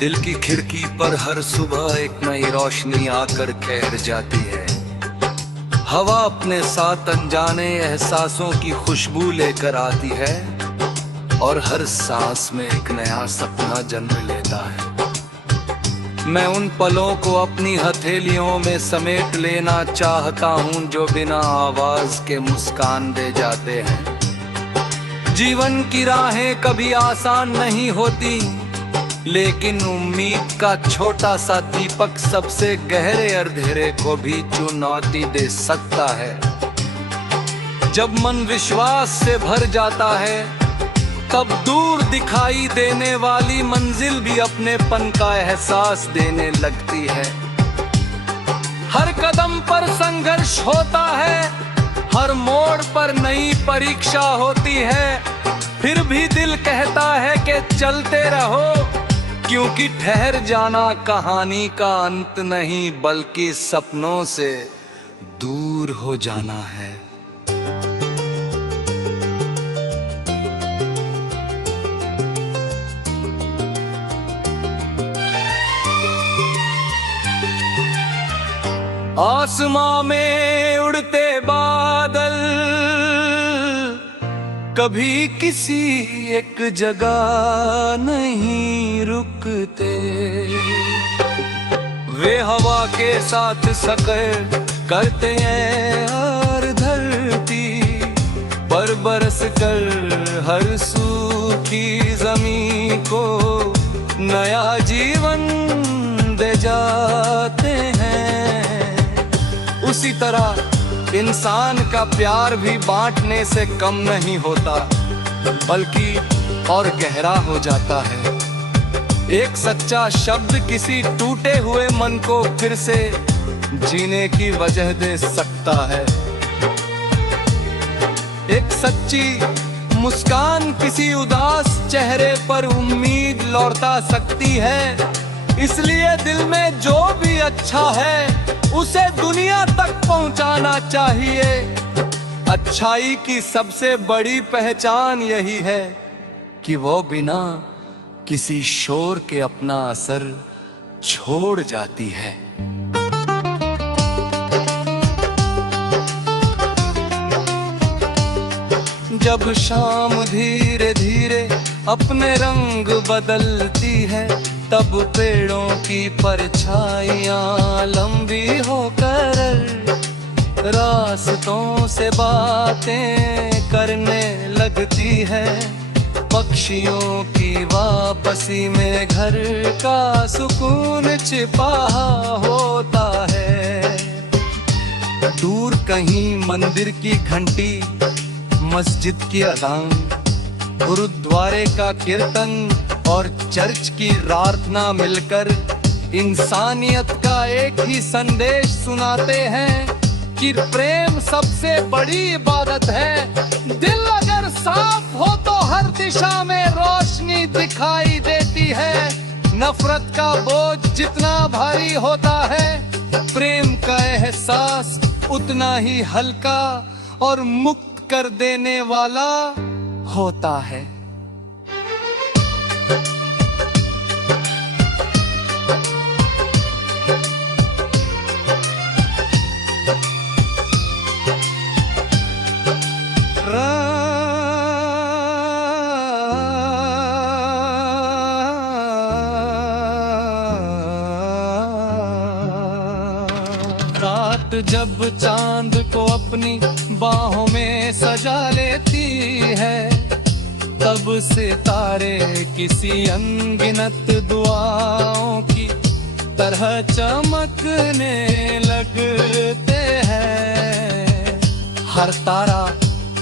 दिल की खिड़की पर हर सुबह एक नई रोशनी आकर ठहर जाती है। हवा अपने साथ अनजाने एहसासों की खुशबू लेकर आती है और हर सांस में एक नया सपना जन्म लेता है। मैं उन पलों को अपनी हथेलियों में समेट लेना चाहता हूं जो बिना आवाज के मुस्कान दे जाते हैं। जीवन की राहें कभी आसान नहीं होती, लेकिन उम्मीद का छोटा सा दीपक सबसे गहरे अंधेरे को भी चुनौती दे सकता है। जब मन विश्वास से भर जाता है, तब दूर दिखाई देने वाली मंजिल भी अपनेपन का एहसास देने लगती है। हर कदम पर संघर्ष होता है, हर मोड़ पर नई परीक्षा होती है, फिर भी दिल कहता है कि चलते रहो, क्योंकि ठहर जाना कहानी का अंत नहीं बल्कि सपनों से दूर हो जाना है। आसमां में उड़ते बादल कभी किसी एक जगह नहीं रुकते। वे हवा के साथ सफर करते हैं हर धरती पर, बरस कर हर सूखी जमीन को नया जीवन दे जाते हैं। उसी तरह इंसान का प्यार भी बांटने से कम नहीं होता, बल्कि और गहरा हो जाता है। एक सच्चा शब्द किसी टूटे हुए मन को फिर से जीने की वजह दे सकता है। एक सच्ची मुस्कान किसी उदास चेहरे पर उम्मीद लौटा सकती है। इसलिए दिल में जो भी अच्छा है उसे दुनिया तक पहुंचाना चाहिए। अच्छाई की सबसे बड़ी पहचान यही है कि वो बिना किसी शोर के अपना असर छोड़ जाती है। जब शाम धीरे धीरे अपने रंग बदलती है, तब पेड़ों की परछाइयाँ लंबी होकर रास्तों से बातें करने लगती है। पक्षियों की वापसी में घर का सुकून छिपा होता है। दूर कहीं मंदिर की घंटी, मस्जिद की अजान, गुरुद्वारे का कीर्तन और चर्च की प्रार्थना मिलकर इंसानियत का एक ही संदेश सुनाते हैं कि प्रेम सबसे बड़ी इबादत है। दिल अगर साफ हो तो हर दिशा में रोशनी दिखाई देती है। नफरत का बोझ जितना भारी होता है, प्रेम का एहसास उतना ही हल्का और मुक्त कर देने वाला होता है। रात जब चांद को अपनी बाहों में सजा लेती है, तब सितारे किसी अनगिनत दुआओं की तरह चमकने लगते हैं। हर तारा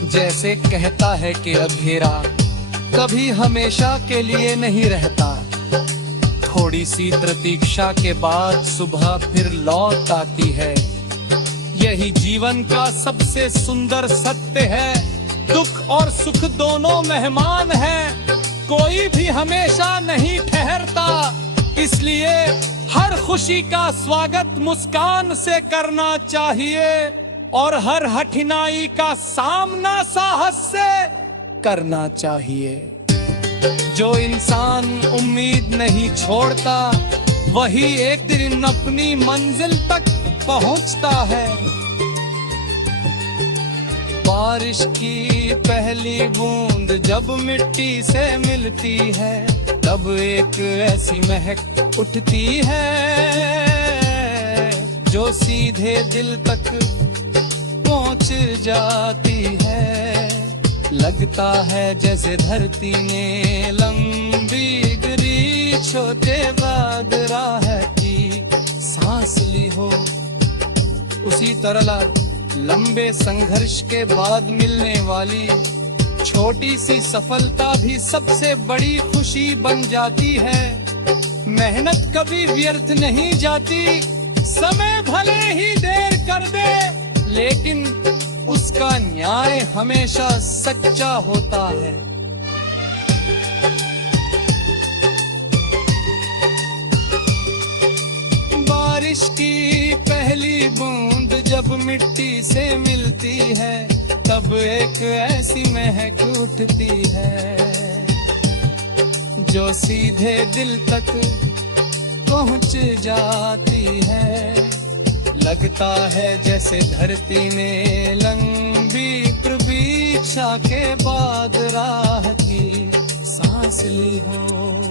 जैसे कहता है कि अंधेरा कभी हमेशा के लिए नहीं रहता। थोड़ी सी प्रतीक्षा के बाद सुबह फिर लौट आती है। यही जीवन का सबसे सुंदर सत्य है। दुख और सुख दोनों मेहमान हैं, कोई भी हमेशा नहीं ठहरता। इसलिए हर खुशी का स्वागत मुस्कान से करना चाहिए और हर कठिनाई का सामना साहस से करना चाहिए। जो इंसान उम्मीद नहीं छोड़ता वही एक दिन अपनी मंजिल तक पहुंचता है। बारिश की पहली बूंद जब मिट्टी से मिलती है तब एक ऐसी महक उठती है जो सीधे दिल तक पहुंच जाती है। लगता है जैसे धरती ने लंबी गिरी छोटे बाद राह की सांस ली हो। उसी तरह लंबे संघर्ष के बाद मिलने वाली छोटी सी सफलता भी सबसे बड़ी खुशी बन जाती है। मेहनत कभी व्यर्थ नहीं जाती, समय भले ही देर कर दे लेकिन उसका न्याय हमेशा सच्चा होता है। बारिश की पहली बूंद जब मिट्टी से मिलती है तब एक ऐसी महक उठती है जो सीधे दिल तक पहुंच जाती है। लगता है जैसे धरती ने लंबी प्रतीक्षा के बाद राह की सांस ली हो।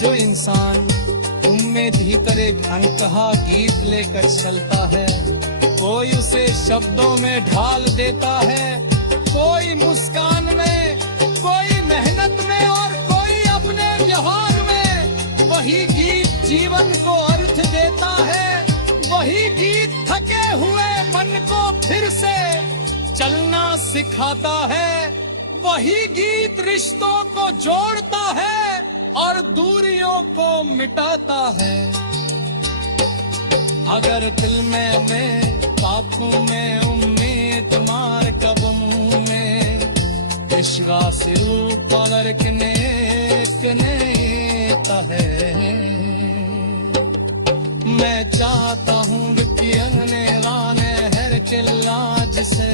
जो इंसान उम्मीद ही करे अनकहा गीत लेकर चलता है, कोई उसे शब्दों में ढाल देता है, कोई मुस्कान में, कोई मेहनत में और कोई अपने व्यवहार में। वही गीत जीवन को अर्थ देता है, वही गीत थके हुए मन को फिर से चलना सिखाता है, वही गीत रिश्तों को जोड़ता है और दूरियों को मिटाता है। अगर दिल में पापों में उम्मीद मार कब मुंह में इश्क़ से पलर कने है। मैं चाहता हूँ कि अने लाने हर चिल्ला जिसे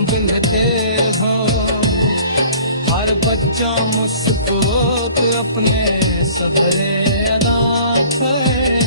बिनते हो हर बच्चा मुस्कुरात अपने सबरे अदा करे।